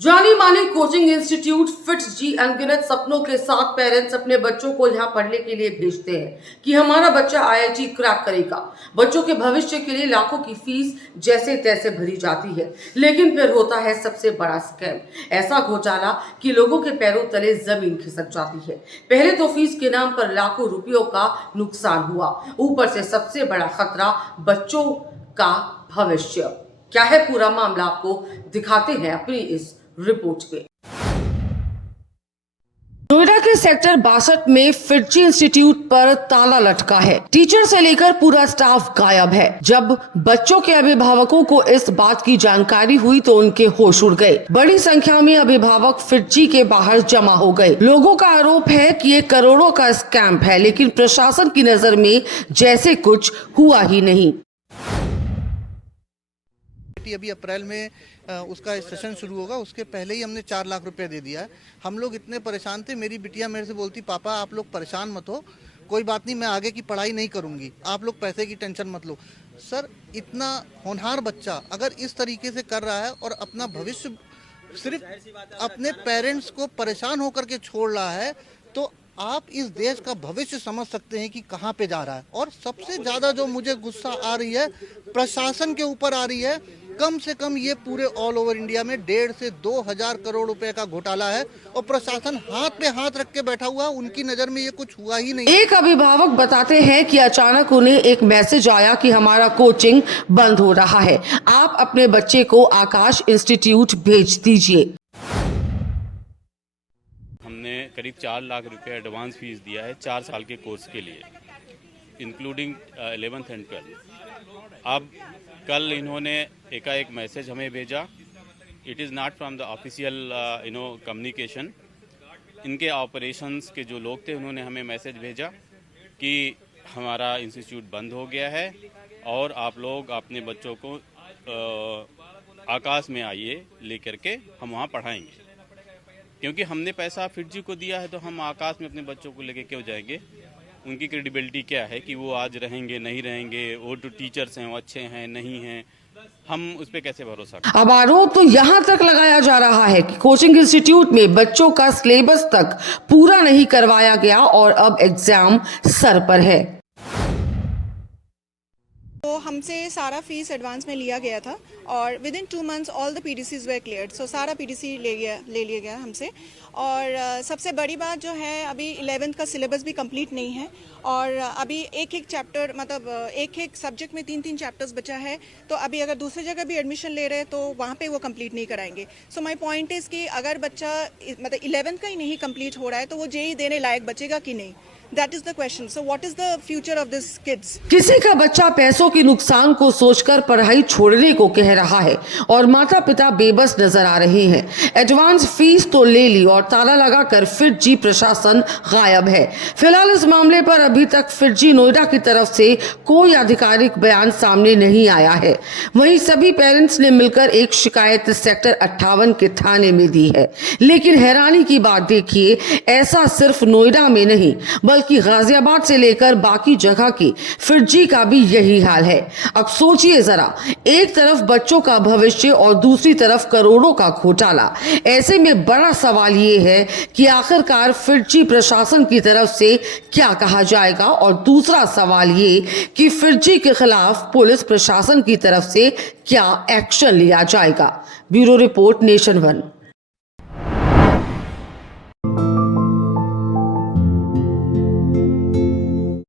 जानी मानी coaching institute fits जी अनगिनत सपनों के साथ पेरेंट्स अपने बच्चों को यहाँ पढ़ने के लिए भेजते हैं कि हमारा बच्चा आईआईटी क्रैक करेगा। बच्चों के भविष्य के लिए लाखों की फीस जैसे तैसे भरी जाती है, लेकिन फिर होता है सबसे बड़ा स्कैम, ऐसा घोटाला कि लोगों के पैरों तले जमीन खिसक जाती है। पहले तो फीस के नाम पर लाखों रुपयों का नुकसान हुआ, ऊपर से सबसे बड़ा खतरा बच्चों का भविष्य। क्या है पूरा मामला, आपको दिखाते हैं अपनी इस रिपोर्ट पे। नोएडा के सेक्टर 62 में फिटजी इंस्टीट्यूट पर ताला लटका है। टीचर से लेकर पूरा स्टाफ गायब है। जब बच्चों के अभिभावकों को इस बात की जानकारी हुई तो उनके होश उड़ गए। बड़ी संख्या में अभिभावक फिटजी के बाहर जमा हो गए। लोगों का आरोप है कि ये करोड़ों का स्कैम है, लेकिन प्रशासन की नजर में जैसे कुछ हुआ ही नहीं। अभी अप्रैल में उसका सेशन शुरू होगा, उसके पहले ही हमने 4 लाख रुपए दे दिया है। हम लोग इतने परेशान थे, मेरी बिटिया मेरे से बोलती, पापा आप लोग परेशान मत हो, कोई बात नहीं, मैं आगे की पढ़ाई नहीं करूंगी, आप लोग पैसे की टेंशन मत लो। सर, इतना होनहार बच्चा अगर इस तरीके से कर रहा है और अपना भविष्य सिर्फ अपने पेरेंट्स को परेशान होकर के छोड़ रहा है, तो आप इस देश का भविष्य समझ सकते हैं कि कहाँ पे जा रहा है। और सबसे ज़्यादा जो मुझे गुस्सा आ रही है प्रशासन के ऊपर आ रही है। कम से कम ये पूरे ऑल ओवर इंडिया में 1.5 से 2,000 करोड़ रुपए का घोटाला है और प्रशासन हाथ पे हाथ रख के बैठा हुआ, उनकी नजर में ये कुछ हुआ ही नहीं। एक अभिभावक बताते हैं कि अचानक उन्हें एक मैसेज आया कि हमारा कोचिंग बंद हो रहा है, आप अपने बच्चे को आकाश इंस्टीट्यूट भेज दीजिए। हमने करीब 4 लाख रुपए एडवांस फीस दिया है 4 साल के कोर्स के लिए, इंक्लूडिंग 11th एंड 12th। अब कल इन्होंने एकाएक मैसेज हमें भेजा, it is not from the official communication. इनके ऑपरेशंस के जो लोग थे उन्होंने हमें मैसेज भेजा कि हमारा इंस्टीट्यूट बंद हो गया है और आप लोग अपने बच्चों को आकाश में आइए लेकर के हम वहाँ पढ़ाएंगे। क्योंकि हमने पैसा फिटजी को दिया है तो हम आकाश में अपने बच्चों को लेके क्यों जाएंगे? उनकी क्रेडिबिलिटी क्या है कि वो आज रहेंगे नहीं रहेंगे, वो जो टीचर्स हैं वो अच्छे हैं नहीं हैं, हम उस पर कैसे भरोसा करें? अब आरोप तो यहाँ तक लगाया जा रहा है कि कोचिंग इंस्टीट्यूट में बच्चों का सिलेबस तक पूरा नहीं करवाया गया और अब एग्जाम सर पर है। तो हमसे सारा फीस एडवांस में लिया गया था और within 2 months all the PDCs were cleared. So सारा पीडीसी ले लिया गया हमसे। और सबसे बड़ी बात जो है, अभी 11th का सिलेबस भी कंप्लीट नहीं है और अभी एक चैप्टर, मतलब एक सब्जेक्ट में 3 चैप्टर्स बचा है। तो अभी अगर दूसरी जगह भी एडमिशन ले रहे हैं तो वहाँ पे वो कंप्लीट नहीं कराएंगे। सो माय पॉइंट इज़ कि अगर बच्चा मतलब 11th का ही नहीं कंप्लीट हो रहा है तो वो जेईई देने लायक बचेगा कि नहीं, that is the question. So what is the future of this kids? किसी का बच्चा पैसों के नुकसान को सोचकर पढ़ाई छोड़ने को कह रहा है और माता पिता बेबस नजर आ रहे हैं। एडवांस फीस तो ले ली और ताला लगाकर फिटजी प्रशासन गायब है। फिलहाल इस मामले पर अभी तक फिटजी नोएडा की तरफ से कोई आधिकारिक बयान सामने नहीं आया है। वहीं सभी पेरेंट्स ने मिलकर एक शिकायत सेक्टर 58 के थाने में दी है। लेकिन हैरानी की बात देखिए, ऐसा सिर्फ नोएडा में नहीं बल्कि गाजियाबाद से लेकर बाकी जगह की फिटजी का भी यही हाल है। अब सोचिए जरा, एक तरफ बच्चों का भविष्य और दूसरी तरफ करोड़ों का घोटाला। ऐसे में बड़ा सवाल ये है कि आखिरकार फिटजी प्रशासन की तरफ से क्या कहा जाएगा और दूसरा सवाल ये कि फिटजी के खिलाफ पुलिस प्रशासन की तरफ से क्या एक्शन लिया जाएगा। Bureau report, nation 1।